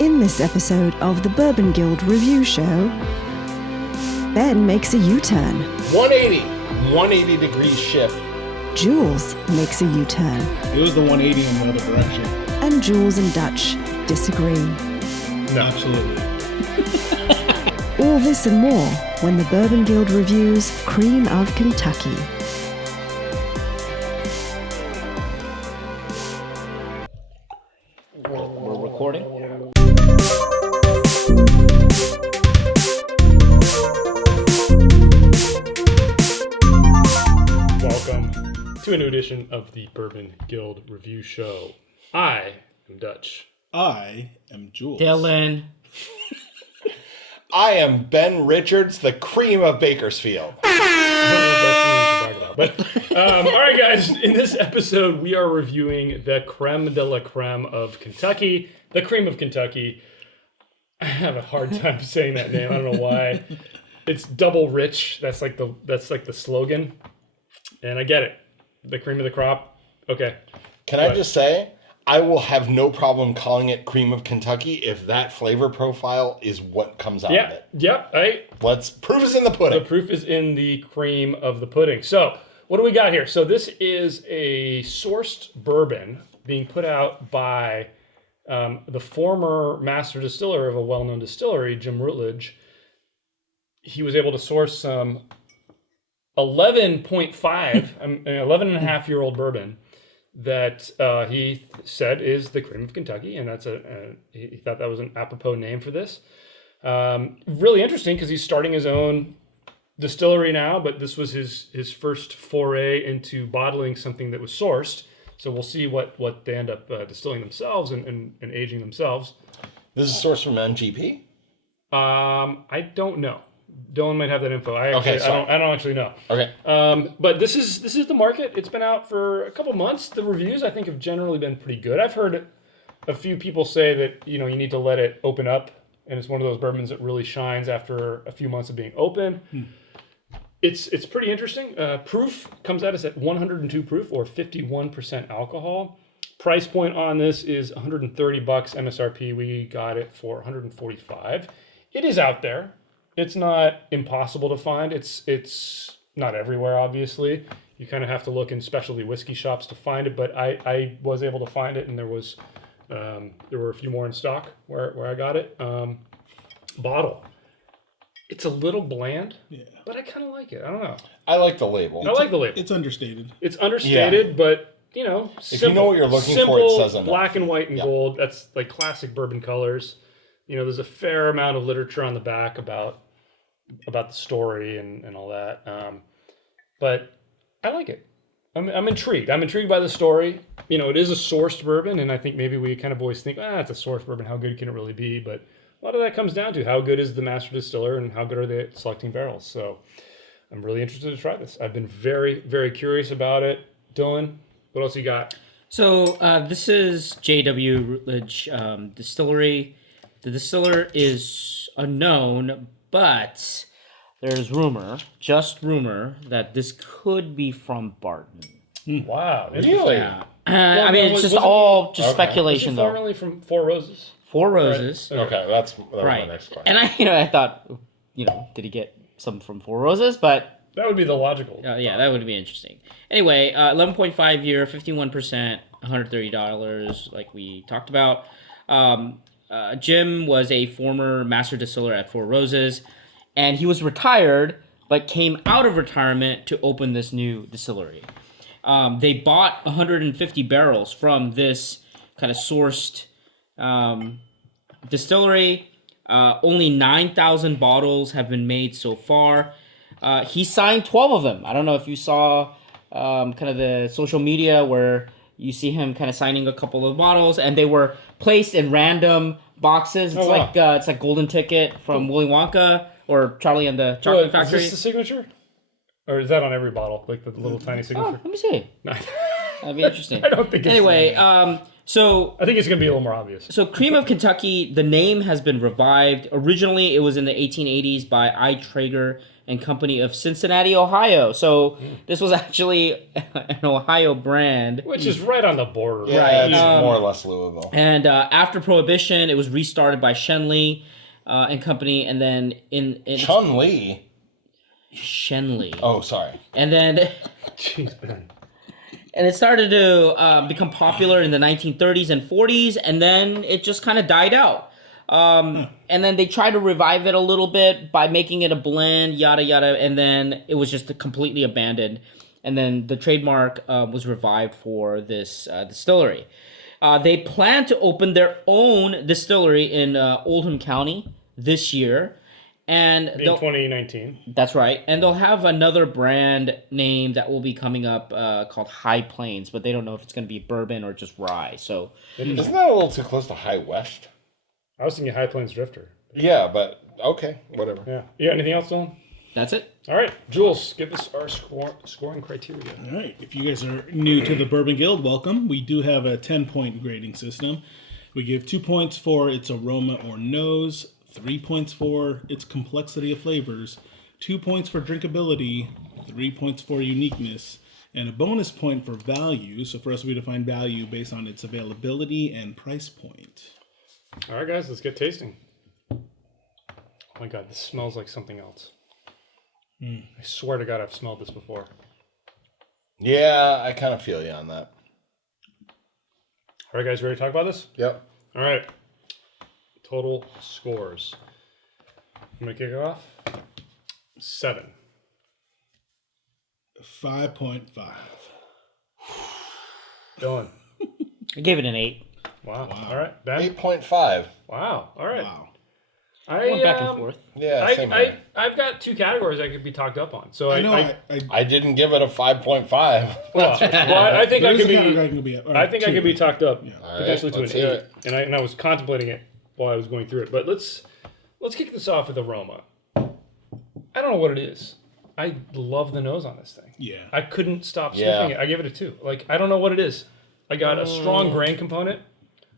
In this episode of the Bourbon Guild Review Show, Ben makes a U-turn. 180 degree shift. Jules makes a U-turn. It was the 180 in the other direction. And Jules and Dutch disagree. No, absolutely. All this and more when the Bourbon Guild reviews Cream of Kentucky. We're recording? Welcome to a new edition of the Bourbon Guild Review Show. I am Dutch. I am Jules. Dylan. I am Ben Richards, the cream of Bakersfield. All right, guys. In this episode, we are reviewing the creme de la creme of Kentucky, the cream of Kentucky. I have a hard time saying that name. I don't know why. It's double rich. That's like the slogan, and I get it. The cream of the crop. Okay. Can I just say, I will have no problem calling it cream of Kentucky if that flavor profile is what comes out of it. Yep. Proof is in the pudding. The proof is in the cream of the pudding. So, what do we got here? So, this is a sourced bourbon being put out by the former master distiller of a well-known distillery, Jim Rutledge. He was able to source some 11.5, an 11 and a half year old bourbon that he said is the cream of Kentucky, and that's he thought that was an apropos name for this. Really interesting because he's starting his own distillery now, but this was his first foray into bottling something that was sourced. So we'll see what they end up distilling themselves and aging themselves. This is sourced from MGP? I don't know. Dylan might have that info. I don't actually know. Okay. But this is the market. It's been out for a couple months. The reviews I think have generally been pretty good. I've heard a few people say that you need to let it open up, and it's one of those bourbons that really shines after a few months of being open. It's pretty interesting. Proof comes at us at 102 proof or 51% alcohol. Price point on this is $130 MSRP. We got it for $145. It is out there. It's not impossible to find. It's not everywhere, obviously. You kind of have to look in specialty whiskey shops to find it, but I was able to find it, and there were a few more in stock where I got it. Bottle. It's a little bland, but I kind of like it. I don't know. I like the label. I like the label. It's understated. It's understated, but simple, if you know what you're looking for, it says enough. Black and white and gold. That's like classic bourbon colors. There's a fair amount of literature on the back about the story and all that. But I like it. I'm intrigued. I'm intrigued by the story. It is a sourced bourbon, and I think maybe we kind of always think, it's a sourced bourbon. How good can it really be? But a lot of that comes down to how good is the master distiller and how good are they at selecting barrels. So I'm really interested to try this. I've been very, very curious about it. Dylan, what else you got? So this is J.W. Rutledge Distillery. The distiller is unknown, but there's just rumor, that this could be from Barton. Wow. Really? Yeah. It's just all speculation, though. Formerly from Four Roses. Four Roses. Right. Okay, that was right. my next question. And I thought, did he get some from Four Roses? But that would be the logical. that would be interesting. Anyway, 11.5 year, 51%, $130, like we talked about. Jim was a former master distiller at Four Roses, and he was retired, but came out of retirement to open this new distillery. They bought 150 barrels from this kind of sourced distillery. Only 9,000 bottles have been made so far. He signed 12 of them. I don't know if you saw kind of the social media where you see him kind of signing a couple of bottles, and they were placed in random boxes. It's it's like Golden Ticket from Willy Wonka or Charlie and the Chocolate Factory. Is this the signature? Or is that on every bottle, like the little tiny signature? Oh, let me see. No. That'd be interesting. I don't think it's... Anyway, so... I think it's going to be a little more obvious. So Cream of Kentucky, the name has been revived. Originally, it was in the 1880s by I. Traeger and Company of Cincinnati, Ohio. So this was actually an Ohio brand. Which is right on the border. Yeah, Right. it's more or less Louisville. And after Prohibition, it was restarted by Shenley and Company, and then in Chun-Li. Shenley. Oh, sorry. And then Jeez, man. and it started to become popular in the 1930s and 40s, and then it just kind of died out. And then they tried to revive it a little bit by making it a blend, yada yada, and then it was just completely abandoned. And then the trademark was revived for this distillery. They plan to open their own distillery in Oldham County this year. And In 2019. that's right. And they'll have another brand name that will be coming up called High Plains, but they don't know if it's going to be bourbon or just rye. So Isn't that a little too close to High West? I was thinking High Plains Drifter. Yeah, but okay, whatever. Yeah. You got anything else, Dylan? that's it. All right, Jules, give us our scoring criteria. All right. If you guys are new to the Bourbon Guild, welcome. We do have a 10-point grading system. We give 2 points for its aroma or nose, 3 points for its complexity of flavors, 2 points for drinkability, 3 points for uniqueness, and a bonus point for value. So for us, we define value based on its availability and price point. All right, guys, let's get tasting. Oh my God, this smells like something else. I swear to God, I've smelled this before. Yeah, I kind of feel you on that. All right, guys, ready to talk about this? Yep. All right. Total scores. I'm going to kick it off. 7. 5.5. Dylan. I gave it an 8. Wow. All right. Ben. 8.5. Wow. All right. Wow. I Went back and forth. Yeah, same here. I've got 2 categories I could be talked up on. So I know. I didn't give it a 5.5. well, I think I There's could a category I be. can be at. I think I could be talked up potentially All right, to an let's 8, hear it. and I was contemplating it while I was going through it. But let's kick this off with aroma. I don't know what it is. I love the nose on this thing. Yeah. I couldn't stop Yeah. sniffing it. I gave it a 2. Like, I don't know what it is. I got a strong grain component.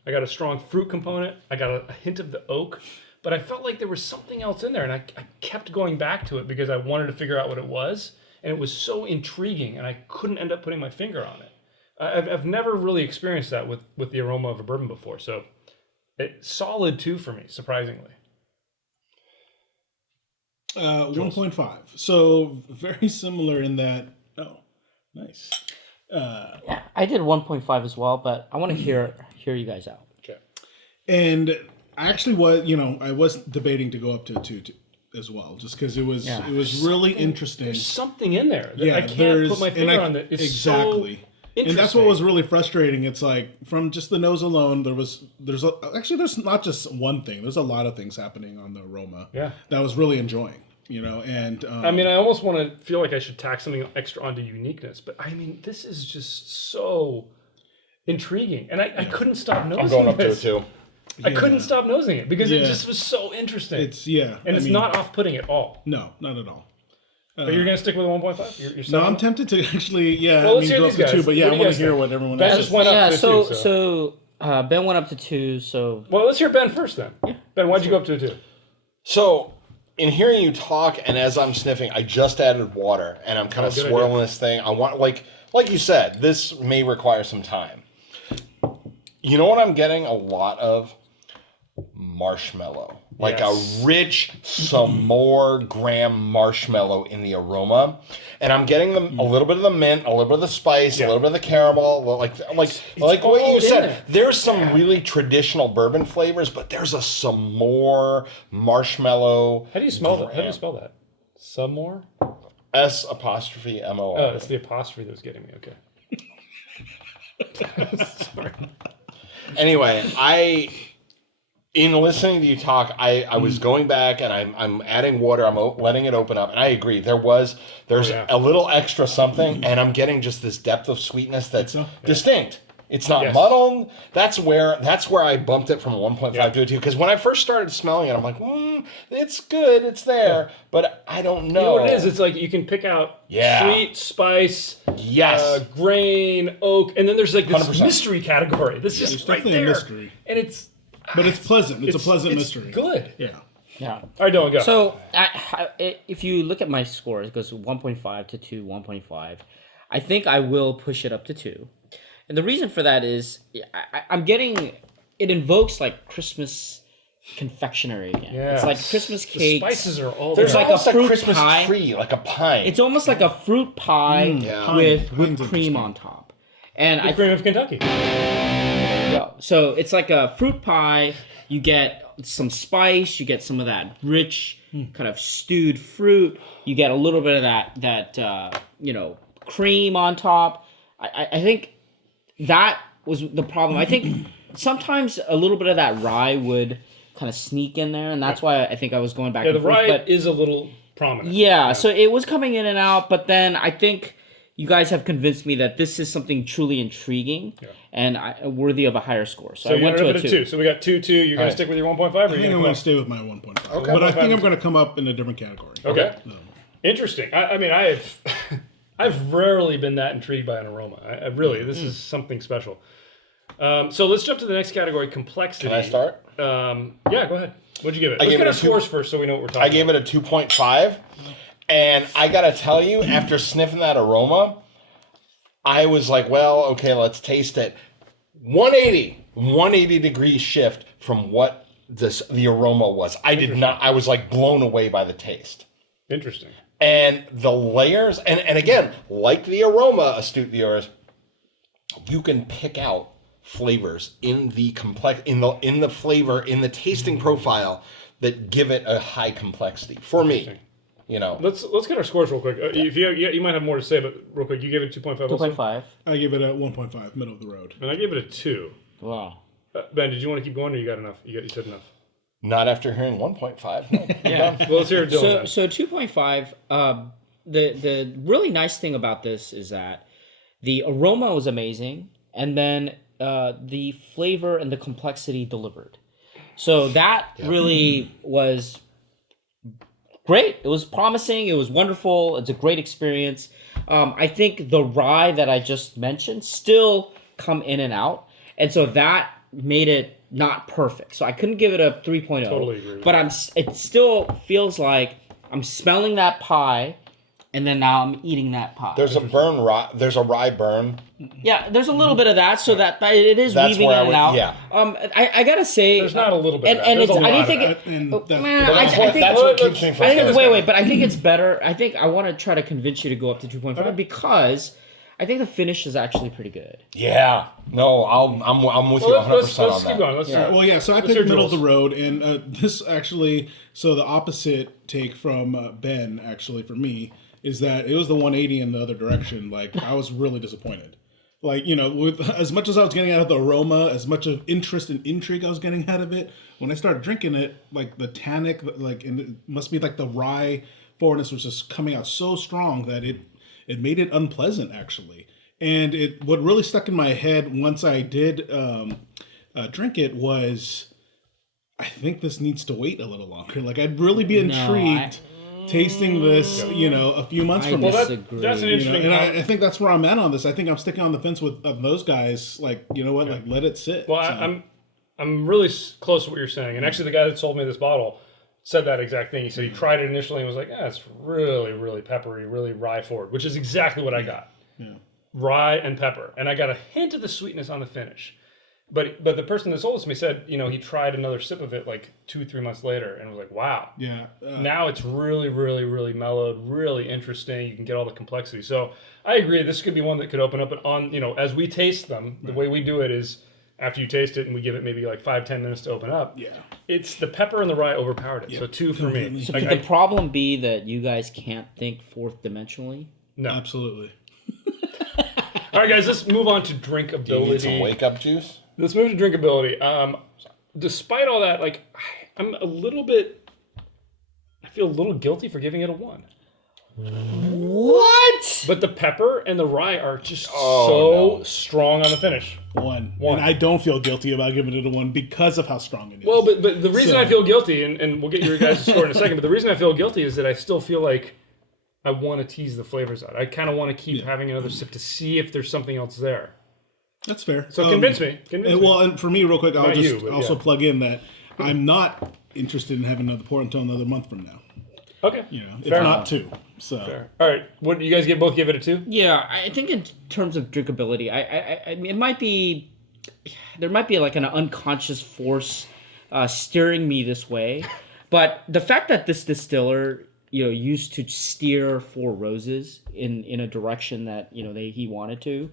I got a strong fruit component. I got a hint of the oak. But I felt like there was something else in there, and I kept going back to it because I wanted to figure out what it was. And it was so intriguing, and I couldn't end up putting my finger on it. I've never really experienced that with the aroma of a bourbon before. So, solid 2 for me, surprisingly. 1.5. So very similar in that. Oh, nice. Yeah, I did 1.5 as well, but I want to hear you guys out. Okay. And I actually I was debating to go up to a 2 as well, just because it was really interesting. There's something in there that Yeah, I can't put my finger on. That it's exactly. So and that's what was really frustrating. It's like from just the nose alone, there's not just one thing. There's a lot of things happening on the aroma. Yeah. That I was really enjoying. And I mean, I almost want to feel like I should tack something extra onto uniqueness, but I mean, this is just so intriguing, and I couldn't stop nosing I'm going up to a this. 2. I couldn't stop nosing it because it Yeah. just was so interesting. it's it's not off-putting at all. No, not at all. But you're gonna stick with 1.5? You're No, selling I'm it? tempted to actually, Well, let's hear go these up to 2, guys. but yeah, What I do you want guys to hear think? what everyone Ben else just has. went up Yeah, to so 2, so Ben went up to 2, so Well, let's hear Ben first then. Ben, why'd you go up to a 2? So, in hearing you talk, and as I'm sniffing, I just added water, and I'm kind of good swirling idea. this thing. I want, like you said, this may require some time. You know what I'm getting a lot of? Marshmallow. Like Yes. a rich, some more graham marshmallow in the aroma. And I'm getting a little bit of the mint, a little bit of the spice, a little bit of the caramel, like what all you in said. there. There's some really traditional bourbon flavors, but there's some more marshmallow. How do you smell that? How do you spell that? Some more? S''MOR. Oh, it's the apostrophe that was getting me. Okay. Sorry. Anyway, in listening to you talk, I was going back and I'm adding water. I'm letting it open up, and I agree. There's a little extra something, and I'm getting just this depth of sweetness that's distinct. It's not muddled. That's where I bumped it from 1.5 to a 2. Because when I first started smelling it, I'm like, it's good, it's there, but I don't know. You know what it is? It's like you can pick out sweet, spice, grain, oak, and then there's like this 100%. mystery category. This is right definitely a there. mystery. And it's... But it's pleasant. It's a pleasant mystery. Good. Yeah. Yeah. All right, Dylan, go. So if you look at my score, it goes 1.5 to 2, 1.5. I think I will push it up to 2. And the reason for that is I'm getting, it invokes like Christmas confectionery again. Yeah. It's like Christmas cakes. The spices are all There's there. like a almost fruit Christmas pie. tree, like a pine. It's almost like a fruit pie Yeah. with Pine's whipped cream interesting. on top. And The cream of Kentucky. so it's like a fruit pie. You get some spice. You get some of that rich kind of stewed fruit. You get a little bit of that cream on top. I think that was the problem. I think sometimes a little bit of that rye would kind of sneak in there, and that's why I think I was going back. Yeah, and the forth. rye But is a little prominent. yeah, so it was coming in and out, but then I think you guys have convinced me that this is something truly intriguing and worthy of a higher score. So I you went to ended a up at 2. a 2. So we got 2-2. You're going right. to stick with your 1.5, or I you're think I'm going going to to stay with my 1.5. Okay. But I think I'm going to come up in a different category. Okay. Interesting. I mean, I've rarely been that intrigued by an aroma. I really, this is something special. So let's jump to the next category, complexity. Can I start? Yeah, go ahead. What'd you give it? I Let's gave get it our a 2. scores first so we know what we're talking I gave it a 2.5. And I got to tell you, after sniffing that aroma, I was like, well, okay, let's taste it. 180 degree shift from what the aroma was. I was like blown away by the taste. Interesting. And the layers, and again, like the aroma, astute viewers, you can pick out flavors in the the flavor, in the tasting profile that give it a high complexity. For me, you know. Let's get our scores real quick. If you might have more to say, but real quick, you gave it 2.5 also? 2.5. I give it a 1.5, middle of the road. And I gave it a 2. Wow. Ben, did you want to keep going, or you got enough? You said enough. Not after hearing 1.5. No. Yeah. Well, let's hear Dylan. So 2.5. The really nice thing about this is that the aroma was amazing, and then the flavor and the complexity delivered. So that really was great. It was promising. It was wonderful. It's a great experience. I think the rye that I just mentioned still come in and out, and so that made it not perfect. So I couldn't give it a 3.0. Totally agree with But it still feels like I'm smelling that pie, and then now I'm eating that pie. There's a rye burn. Yeah, there's a little bit of that, so that it is That's weaving where in and out. yeah. I gotta say, There's not a little bit and, of that. and There's it's. a lot I of think that. it. And Well, that- man, But I think that's what keeps me I think it's frustrated. wait, but I think it's better. I think I want to try to convince you to go up to 2.5 because I think the finish is actually pretty good. Yeah. No, I'm with you Well, 100% let's on keep that. going. Let's Well, yeah, so I Let's picked hear middle of the Jules. road, and this actually, so the opposite take from Ben, actually, for me, is that it was the 180 in the other direction. Like, I was really disappointed. Like, you know, with as much as I was getting out of the aroma, as much of interest and intrigue I was getting out of it, when I started drinking it, like, the tannic, like, and it must be like the rye forwardness was just coming out so strong that it made it unpleasant, actually. And what really stuck in my head once I did drink it was, I think this needs to wait a little longer. Like, I'd really be intrigued tasting this, you know, a few months from now. Well, Disagree. that's an You know, interesting. and I think that's where I'm at on this. I think I'm sticking on the fence with of those guys. Like, you know what? Like, let it sit. Well, So- I'm really close to what you're saying. And actually, the guy that sold me this bottle said that exact thing. He said he tried it initially and was like, "Ah, it's really, really peppery, really rye forward," which is exactly what I got. Yeah. Rye and pepper, and I got a hint of the sweetness on the finish. But the person that sold this to me said, you know, he tried another sip of it like 2-3 months later and was like, wow. Yeah. Now it's really, really, really mellowed, really interesting. You can get all the complexity. So I agree. This could be one that could open up. But on, you know, as we taste them, the way we do it is after you taste it and we give it maybe like 5-10 minutes to open up. Yeah. It's the pepper and the rye overpowered it. Yep. So 2 for me. Completely. So Like, could the problem be that you guys can't think fourth dimensionally? no. Absolutely. All right, guys, let's move on to Do you need some drinkability. wake up juice? Let's move to drinkability. Despite all that, like, I feel a little guilty for giving it a 1. What? But the pepper and the rye are just so strong on the finish. One. One. And I don't feel guilty about giving it a 1 because of how strong it is. Well, but the reason So- I feel guilty, and we'll get your guys' score in a second, but the reason I feel guilty is that I still feel like I want to tease the flavors out. I kind of want to keep having another sip to see if there's something else there. That's fair. So convince me. Convince me. Well, and for me, real quick, I'll Not just you, but also yeah. plug in that I'm not interested in having another pour until another month from now. Okay. You know, if Fair not enough. 2. So Fair. All right. What do you guys both give it a 2? Yeah, I think in terms of drinkability, I mean, it might be, there might be like an unconscious force steering me this way, but the fact that this distiller, used to steer Four Roses in a direction that he wanted to,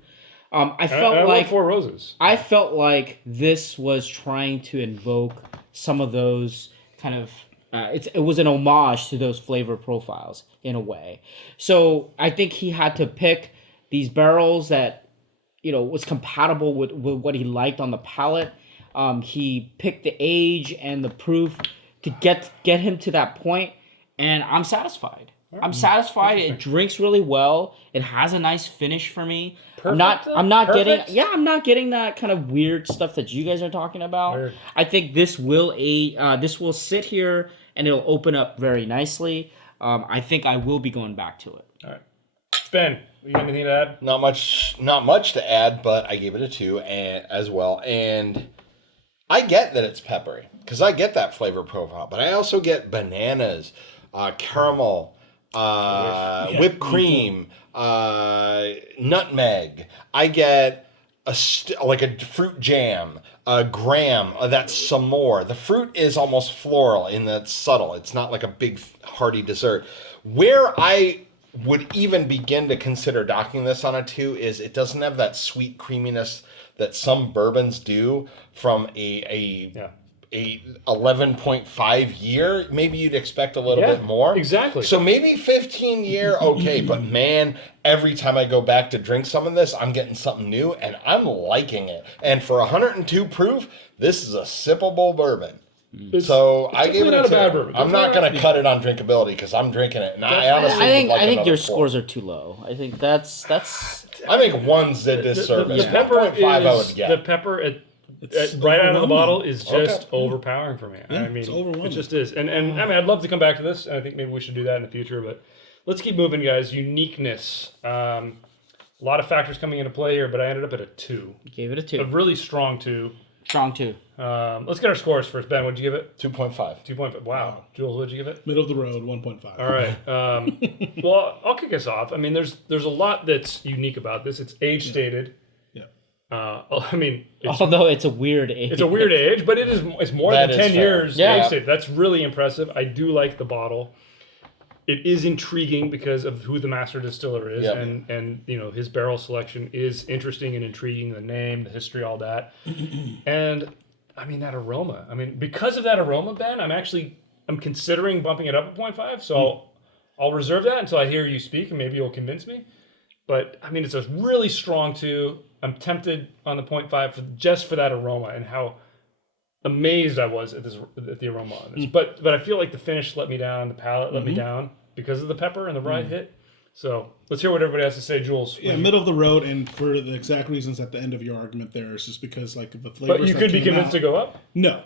I felt like Four Roses. I felt like this was trying to invoke some of those kind of. It was an homage to those flavor profiles in a way. So I think he had to pick these barrels that, was compatible with what he liked on the palate. He picked the age and the proof to get him to that point, and I'm satisfied. I'm satisfied. It drinks really well. It has a nice finish for me. Perfect, I'm not perfect? getting that kind of weird stuff that you guys are talking about. Weird. I think this will sit here and it'll open up very nicely. I think I will be going back to it. All right. Ben, you got anything to add? Not much to add, but I gave it a 2 as well. And I get that it's peppery because I get that flavor profile, but I also get bananas, caramel, whipped cream, nutmeg. I get like a fruit jam, a graham. That's some more. The fruit is almost floral in that it's subtle. It's not like a big hearty dessert. Where I would even begin to consider docking this on a 2 is it doesn't have that sweet creaminess that some bourbons do from a 11.5 year. Maybe you'd expect a little bit more. Exactly. So maybe 15 year, okay, but man, every time I go back to drink some of this, I'm getting something new and I'm liking it. And for 102 proof, this is a sippable bourbon. So I gave it not a a bad 2. bourbon. I'm not going to cut it on drinkability because I'm drinking it. And I honestly I think would like your another 4. scores are too low. I think that's I think 1's a disservice. The pepper 1.5 I would is get. the pepper at It's right out of the overwhelming. bottle is just Okay. overpowering for me. Yeah, I mean, it's overwhelming. it just is. And I mean, I'd love to come back to this. I think maybe we should do that in the future. But let's keep moving, guys. Uniqueness. A lot of factors coming into play here, but I ended up at a 2. gave it a A 2. really strong 2. Strong 2. Let's get our scores first. Ben, what'd you give it? 2.5. 2.5. Wow. Jules, what'd you give it? middle of the road, 1.5. All right. Well, I'll kick us off. I mean, there's a lot that's unique about this. It's age stated. Yeah. I mean, Although it's a weird age. it's a weird age, but it's more That than is 10 fair. years Yeah. age stated. That's really impressive. I do like the bottle. It is intriguing because of who the master distiller is, Yep. and his barrel selection is interesting and intriguing. The name, the history, all that, and I mean that aroma. I mean, because of that aroma, Ben, I'm considering bumping it up a 0.5. So I'll reserve that until I hear you speak, and maybe you'll convince me. But I mean, it's a really strong 2. I'm tempted on the 0.5 just for that aroma and how amazed I was at the aroma on this. But I feel like the finish let me down, the palate let me down because of the pepper and the rye hit. So let's hear what everybody has to say, Jules. Yeah, middle of the road, and for the exact reasons at the end of your argument there, is just because like the flavors. But you that could be came convinced out- to go up. No,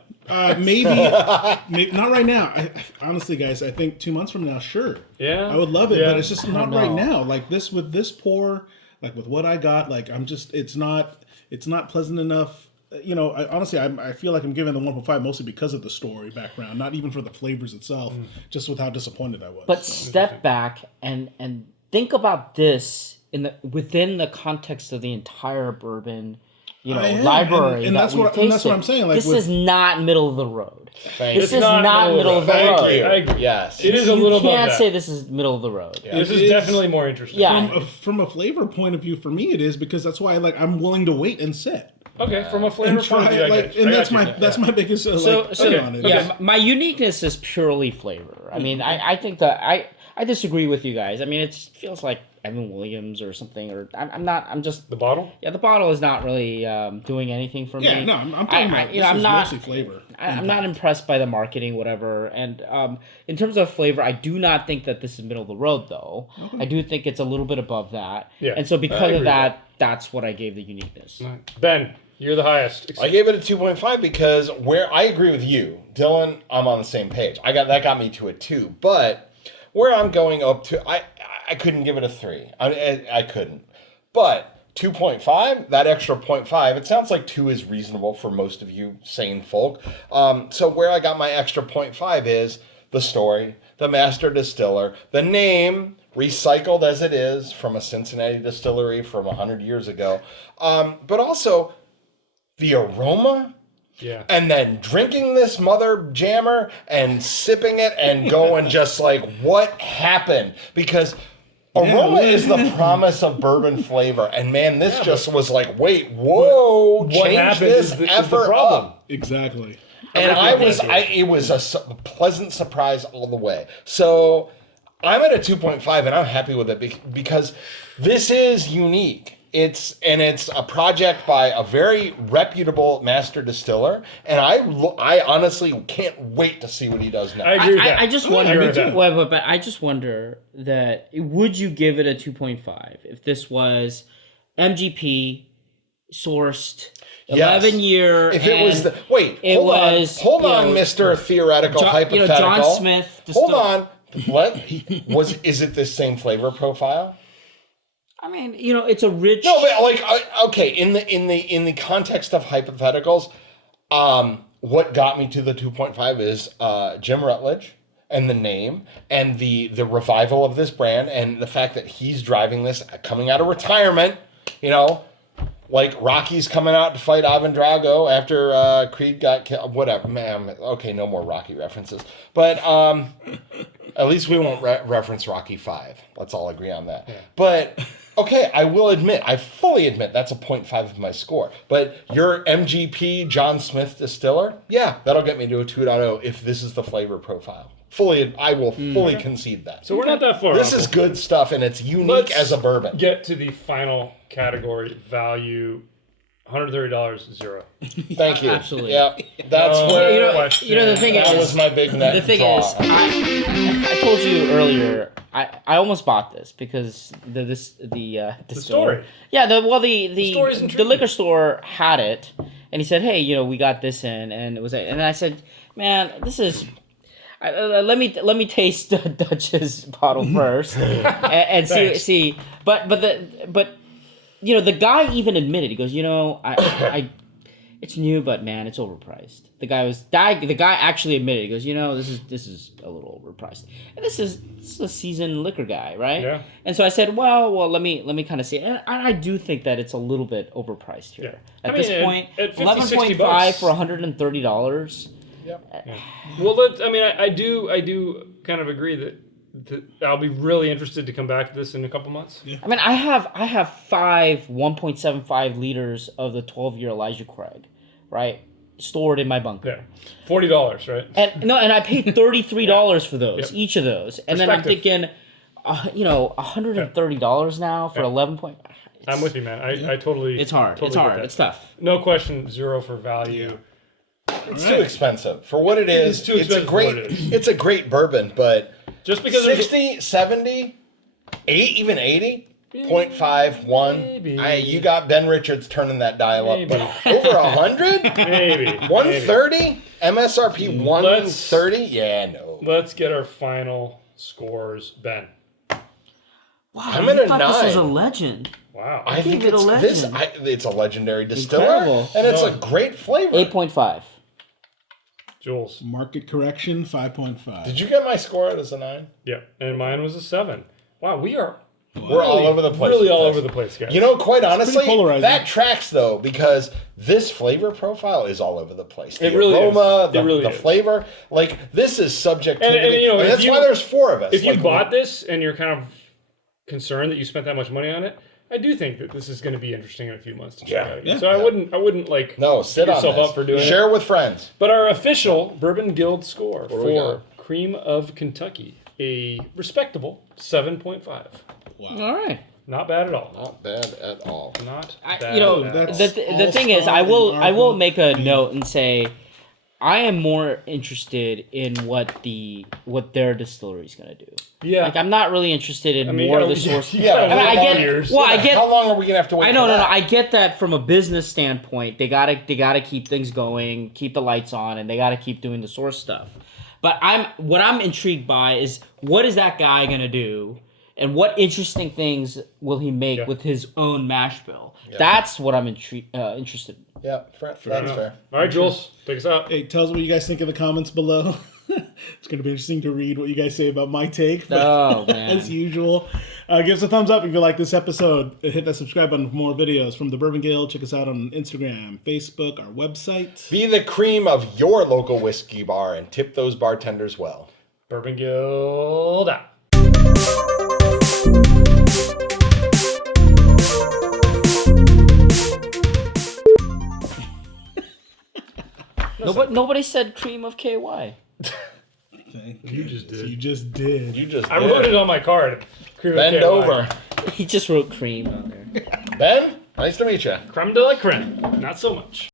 maybe not right now. Honestly, guys, I think 2 months from now, sure. Yeah, I would love it, Yeah. but it's just not right now. Like with this pour, like with what I got, like it's not pleasant enough. Honestly, I feel like I'm giving the 1.5 mostly because of the story background, not even for the flavors itself. Just with how disappointed I was. But step back and think about this within the context of the entire bourbon, I am, library. and that that's we've what- and that's what tasted. I'm saying, like, this with- is not middle of the road. Thank This you. is not middle of the Thank road. you. I agree. Yes. It is a You little above can't that. say this is middle of the road. This It is is- definitely more interesting. Yeah. From a flavor point of view, for me, it is because that's why I'm willing to wait and sit. Okay, from a flavor And point of try view, I like, get you. and I that's got my you. that's my biggest So thing on it. yeah, my uniqueness is purely flavor. I mean, I think that I disagree with you guys. I mean, it feels like Evan Williams or something, or I'm just The bottle? yeah. The bottle is not really doing anything for Yeah, me. no, I'm talking about this I'm is not mostly flavor. I'm not impressed by the marketing, whatever. And in terms of flavor, I do not think that this is middle of the road, though. I do think it's a little bit above that. Yeah, And so I because agree of with that, that's what I gave the uniqueness. Ben, you're the highest. I gave it a 2.5 because where I agree with you, Dylan, I'm on the same page. That got me to a 2, but where I'm going up to, I couldn't give it a 3. I couldn't. But 2.5, that extra 0.5, it sounds like 2 is reasonable for most of you sane folk. So where I got my extra 0.5 is the story, the master distiller, the name, recycled as it is from a Cincinnati distillery from 100 years ago, but also the aroma. Yeah. And then drinking this mother jammer and sipping it and going just like, what happened? Because aroma is the promise of bourbon flavor. And man, this just was like, wait, whoa, change this effort up. Exactly. And it was a pleasant surprise all the way. So I'm at a 2.5 and I'm happy with it because this is unique. It's a project by a very reputable master distiller, and I honestly can't wait to see what he does now. I agree with that. I just wonder. But I just wonder that would you give it a 2.5 if this was MGP sourced 11-year? If it was hold on, Mr. Theoretical Hypothetical. John Smith. Hold on. Is it the same flavor profile? I mean, it's a rich. No, but okay. In the context of hypotheticals, what got me to the 2.5 is Jim Rutledge and the name and the revival of this brand and the fact that he's driving this coming out of retirement. Like Rocky's coming out to fight Ivan Drago after Creed got killed. Whatever, man. Okay, no more Rocky references, but at least we won't reference Rocky 5. Let's all agree on that. Yeah. But okay, I fully admit that's a 0.5 of my score. But your MGP John Smith distiller, yeah, that'll get me to a 2.0 if this is the flavor profile. I will fully concede that. So we're not that far. This is good stuff, and it's unique as a bourbon. Get to the final category, value. $130, $0. Thank you. Absolutely. Yeah, that's where the thing is. That was my big net. The thing draw. is, I told you earlier. I almost bought this because the story. Yeah, the liquor store had it, and he said, "Hey, we got this in," and it was, and I said, "Man, this is." Let me taste Dutch's bottle first and see. But the guy even admitted, he goes, I it's new, but man, it's overpriced. The guy actually admitted, he goes, this is a little overpriced. And this is a seasoned liquor guy, right? Yeah. And so I said, well, let me kind of see it. And I do think that it's a little bit overpriced here. Yeah. At this point, at 50, $11.5 for $130. Yep. Yeah. Well, I do kind of agree that I'll be really interested to come back to this in a couple months. Yeah. I mean, I have 5 1.75 liters of the 12-year Elijah Craig, right, stored in my bunker. Yeah, $40, right? And I paid $33 for those, each of those, and then I'm thinking, $130 now for 11 point. I'm with you, man. I totally. It's hard. Totally it's hard. It's tough. No question, 0 for value. Yeah. It's too expensive for what it is. It's too expensive for what it is. It's a great bourbon, but just because 60, 70, even 80, 0.5, 1. Maybe. You got Ben Richards turning that dial up, Maybe. but over 100? Maybe. 130? MSRP 130? Yeah, no. Let's get our final scores, Ben. Wow, I'm at a 9. This was a legend. Wow. I think it a legend. it's a legendary distiller, Incredible. and it's a great flavor. 8.5. Jules. Market correction, 5.5. Did you get my score as a 9? Yeah, and mine was a 7. Wow, we're all over the place. Really all over the place, guys. Quite honestly, polarizing. that tracks though, because this flavor profile is all over the place. The It really aroma, is. It really the is. flavor, this is subjectivity. And that's why there's 4 of us. If you bought this and you're kind of concerned that you spent that much money on it, I do think that this is going to be interesting in a few months to check out. Yeah. So I wouldn't like sit on yourself this. up for doing Share it. with friends. But our official Bourbon Guild score do we for got? Cream of Kentucky, a respectable 7.5. Wow. All right. Not bad at all. Not bad at all. Not I, bad you know, at all. That's the all thing is, strong I will in our make a note and say, I am more interested in what their distillery is going to do. Yeah. Like, I'm not really interested in more of the source. Yeah, I mean, I get. years. Well, I get. How long are we gonna have to wait? I know, for no, that? I get that from a business standpoint. They gotta keep things going, keep the lights on, and they gotta keep doing the source stuff. But what I'm intrigued by is what is that guy gonna do And what interesting things will he make with his own mash bill? Yeah. That's what I'm interested in. Yeah, that's fair. All right, Jules, take us out. Hey, tell us what you guys think in the comments below. It's going to be interesting to read what you guys say about my take. But Oh, man. as usual, give us a thumbs up if you like this episode. Hit that subscribe button for more videos from the Bourbon Guild. Check us out on Instagram, Facebook, our website. Be the cream of your local whiskey bar and tip those bartenders well. Bourbon Guild out. Nobody said cream of KY. You just did. You just did. I wrote it on my card. Cream Bend KY. over. He just wrote cream on there. Ben, nice to meet you. Creme de la creme. Not so much.